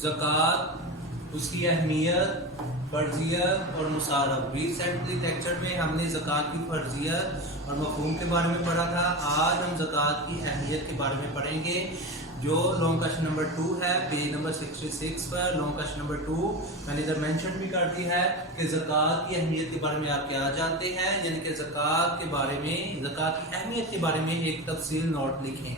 ज़कात, उसकी अहमियत, फ़र्ज़ियत और मुसारफ। रिसेंटली लेक्चर में हमने ज़कात की फ़र्ज़ियत और मफ़हूम के बारे में पढ़ा था। आज हम ज़कात की अहमियत के बारे में पढ़ेंगे, जो लॉन्ग क्वेश्चन नंबर 2 है, पेज नंबर 66 पर। लॉन्ग क्वेश्चन नंबर 2 मैंने इधर मेंशन भी कर दी है कि ज़कात की अहमियत के बारे में आप क्या जानते हैं, यानी कि ज़कात के बारे में, ज़कात की अहमियत के बारे में एक तफसील नोट लिखें।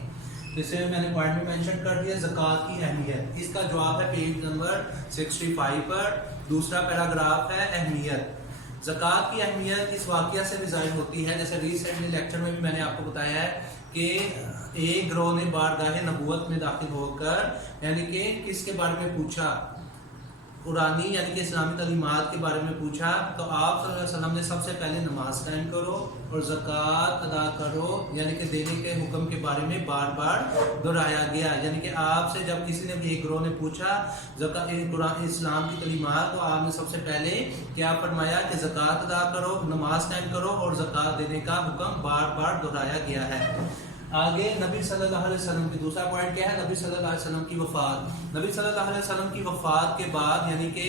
जैसे मैंने पॉइंट में मेंशन कर दिया ज़कात की अहमियत, इसका जवाब है पेज नंबर 65 पर। दूसरा पैराग्राफ है अहमियत। ज़कात की अहमियत इस वाक़या से भी ज़ाहिर होती है, जैसे रिसेंटली लेक्चर में भी मैंने आपको बताया है कि एक गिरोह ने बारगाह नबूवत में दाखिल होकर यानी कि किसके बारे में पूछा, कुरानी यानी कि इस्लामी तालीमात के बारे में पूछा, तो आप सल्लल्लाहु अलैहि वसल्लम ने सबसे पहले नमाज कायम करो और ज़कात अदा करो यानी कि देने के हुक्म के बारे में बार बार दोहराया गया। यानी कि आपसे जब किसी ने एक गिरोह ने पूछा कुरान इस्लाम की तालीमात, तो आपने सबसे पहले क्या फरमाया कि ज़कात अदा करो, नमाज कायम करो और ज़कात देने का हुक्म बार बार दोहराया गया है। आगे नबी सल्लल्लाहु अलैहि वसल्लम की दूसरा पॉइंट क्या है, नबी सल्लल्लाहु अलैहि वसल्लम की वफ़ात। नबी सल्लल्लाहु अलैहि वसल्लम की वफ़ात के बाद यानी कि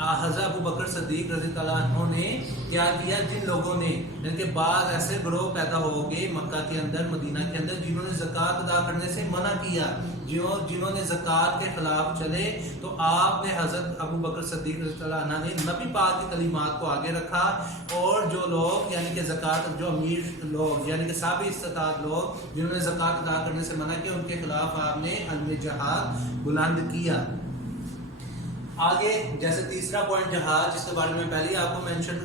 हज़रत अबू बकर सिद्दीक़ रज़ी अल्लाह अन्हु ने क्या किया, जिन लोगों ने यानी कि बाद ऐसे ग्रोह पैदा हो गए मक्का के अंदर, मदीना के अंदर, जिन्होंने ज़कात अदा करने से मना किया, जिन्होंने ज़कात के खिलाफ चले, तो आपने हज़रत अबू बकर सिद्दीक़ रज़ी अल्लाह अन्हु ने नबी पाक की तालीमात को आगे रखा, और जो लोग यानी कि ज़कात, जो अमीर लोग यानी कि साबित इस्तात लोग जिन्होंने ज़कात अदा करने से मना किया, उनके खिलाफ आपने अल्म जहाद बुलंद किया। आगे जैसे तीसरा पॉइंट जहाद, जिसके बारे में पहले आपको मेंशन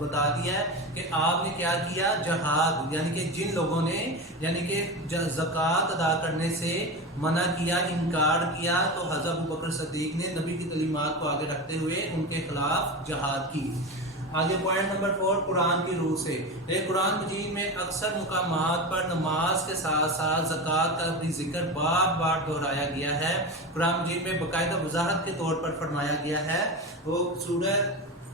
बता दिया है कि आपने क्या किया, जहाद यानी कि जिन लोगों ने यानी कि ज़कात अदा करने से मना किया, इनकार किया, तो हज़रत अबू बकर सिद्दीक़ ने नबी की तालीमात को आगे रखते हुए उनके खिलाफ जहाद की। आगे पॉइंट नंबर 4, कुरान की रूह से। कुरान मजीद में अक्सर मुकामात पर नमाज के साथ साथ ज़कात का भी जिक्र बार बार दोहराया गया है। कुरान मजीद में बाकायदा वजाहत के तौर पर फरमाया गया है। वो सूरह,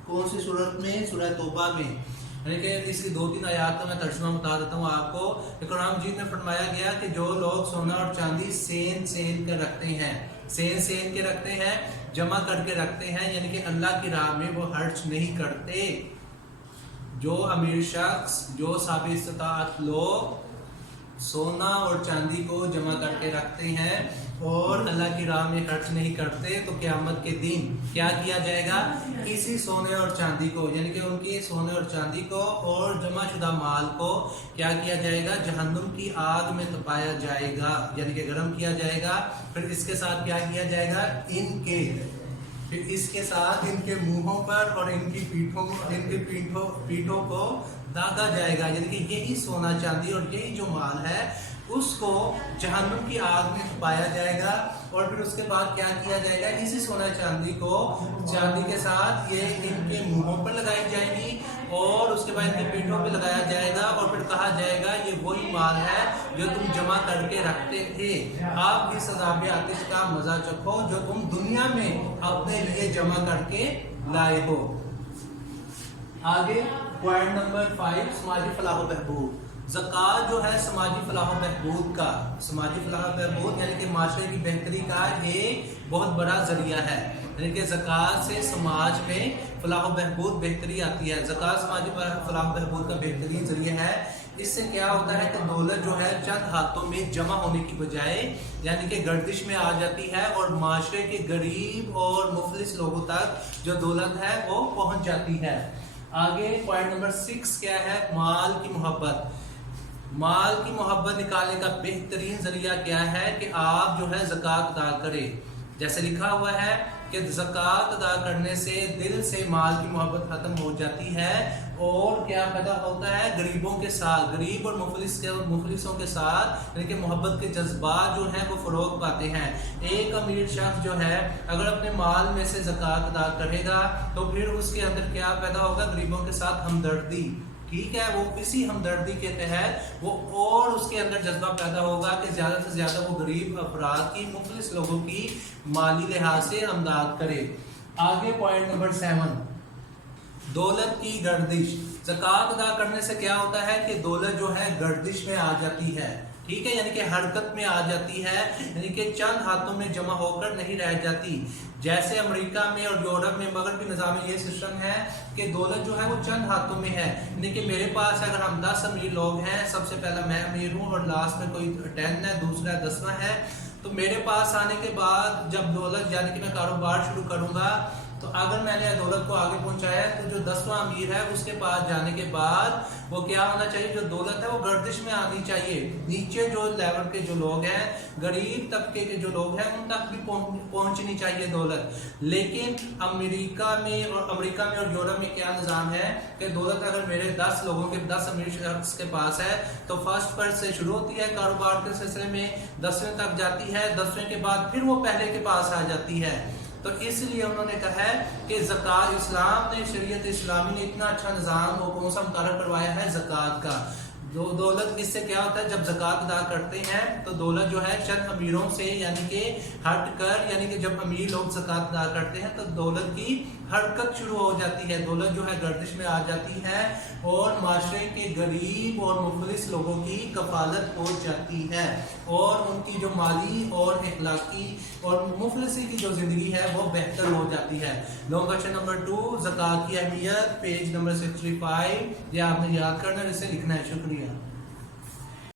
कौन सी सूरत में, सूरह तौबा में, यानी कि इसकी 2-3 आयात का मैं तर्जुमा बता देता हूँ आपको। कुरान मजीद में फरमाया गया कि जो लोग सोना और चांदी सेन के रखते हैं, सेन के रखते हैं, जमा करके रखते हैं, यानी कि अल्लाह की राह में वो खर्च नहीं करते। जो अमीर शख्स, जो साबित इस्तात लोग सोना और चांदी को जमा करके रखते हैं और अल्लाह की राह में खर्च नहीं करते, तो क़यामत के दिन क्या किया जाएगा, इसी सोने और चांदी को यानी कि उनके सोने और चांदी को और जमा शुदा माल को क्या किया जाएगा, जहन्नुम की आग में तपाया जाएगा, यानी कि गर्म किया जाएगा। फिर इसके साथ क्या किया जाएगा, फिर इसके साथ इनके मुंहों पर और इनकी पीठों को दागा जाएगा, यानी कि यही सोना चांदी और यही जो माल है उसको जहन्नुम की आग में छुपाया जाएगा। और फिर उसके बाद क्या किया जाएगा, इसी सोना चांदी को चांदी के साथ ये इनके मुंहों पर लगाई जाएगी और उसके बाद इनकी पीठों पे लगाया जाएगा, और फिर कहा जाएगा ये वही माल है जो तुम जमा करके रखते थे, आप इस अज़ाब आतिश का मजा चखो जो तुम दुनिया में अपने लिए जमा करके लाए हो। आगे पॉइंट नंबर 5, समाजी फलाह बहबूद। ज़कात जो है समाजी फलाह बहबूद का, समाजी फलाह बहबूद यानी कि माशरे की बेहतरी का एक बहुत बड़ा जरिया है, यानी कि ज़कात से समाज में फलाह बहबूद बेहतरी आती है। ज़कात समाजी फलाह बहबूद का बेहतरीन जरिया है। इससे क्या होता है कि दौलत जो है चंद हाथों में जमा होने की बजाय यानी कि गर्दिश में आ जाती है और माशरे के गरीब और मुफलिस लोगों तक जो दौलत है वो पहुंच जाती है। आगे पॉइंट नंबर 6 क्या है, माल की मोहब्बत। माल की मोहब्बत निकालने का बेहतरीन जरिया क्या है कि आप जो है ज़कात अदा करें। जैसे लिखा हुआ है कि ज़कात अदा करने से दिल से माल की मोहब्बत खत्म हो जाती है और क्या पैदा होता है, गरीबों के साथ, गरीब और मुफलिसों के साथ यानी कि मोहब्बत के जज्बात जो हैं वो फ़रोग पाते हैं। एक अमीर शख्स जो है अगर अपने माल में से ज़कात अदा करेगा तो फिर उसके अंदर क्या पैदा होगा, गरीबों के साथ हमदर्दी, ठीक है, वो इसी हमदर्दी के तहत वो और उसके अंदर जज्बा पैदा होगा कि ज़्यादा से ज़्यादा वो गरीब अफराद की, मुखलिस लोगों की माली लिहाज से अमदाद करे। आगे पॉइंट नंबर 7, दौलत की गर्दिश। ज़कात अदा करने से क्या होता है कि दौलत जो है गर्दिश में आ जाती है, ठीक है, यानी कि हरकत में आ जाती है, यानी कि चंद हाथों में जमा होकर नहीं रह जाती। जैसे अमेरिका में और यूरोप में मगर भी निज़ाम ये सिस्टम है कि दौलत जो है वो चंद हाथों में है, यानी कि मेरे पास अगर हम 10 अमीर लोग हैं, सबसे पहला मैं अमीर हूँ और लास्ट में कोई 10 है, दूसरा 10वां है, तो मेरे पास आने के बाद जब दौलत यानी कि मैं कारोबार शुरू करूंगा, तो अगर मैंने दौलत को आगे पहुंचाया तो जो 10वां अमीर है उसके पास जाने के बाद वो क्या होना चाहिए, जो दौलत है वो गर्दिश में आनी चाहिए। नीचे जो लेवल के जो लोग हैं, गरीब तबके के जो लोग हैं, उन तक भी पहुंचनी चाहिए दौलत। लेकिन अमेरिका में और यूरोप में क्या निज़ाम है कि दौलत अगर मेरे 10 लोगों के 10 अमीर शख्स के पास है तो फर्स्ट पर से शुरू होती है कारोबार के सिलसिले में, 10वें तक जाती है, 10वें के बाद फिर वो पहले के पास आ जाती है। तो इसलिए उन्होंने कहा है कि ज़कात, इस्लाम ने, शरीयत इस्लामी ने इतना अच्छा निज़ाम वो कौन सा मुकर्रर करवाया है ज़कात का। दौलत इससे क्या होता है, जब ज़कात अदा करते हैं तो दौलत जो है चंद अमीरों से यानी कि हट कर, यानी कि जब अमीर लोग ज़कात अदा करते हैं तो दौलत की हरकत शुरू हो जाती है, दौलत जो है गर्दिश में आ जाती है और माशरे के गरीब और मुफलिस लोगों की कफालत हो जाती है और उनकी जो माली और अखलाकी और मुफलिसी की जो ज़िंदगी है वो बेहतर हो जाती है। लॉन्ग क्वेश्चन नंबर 2, ज़कात की अहमियत, पेज नंबर 65, ये आपने याद करना है, इसे लिखना है। शुक्रिया।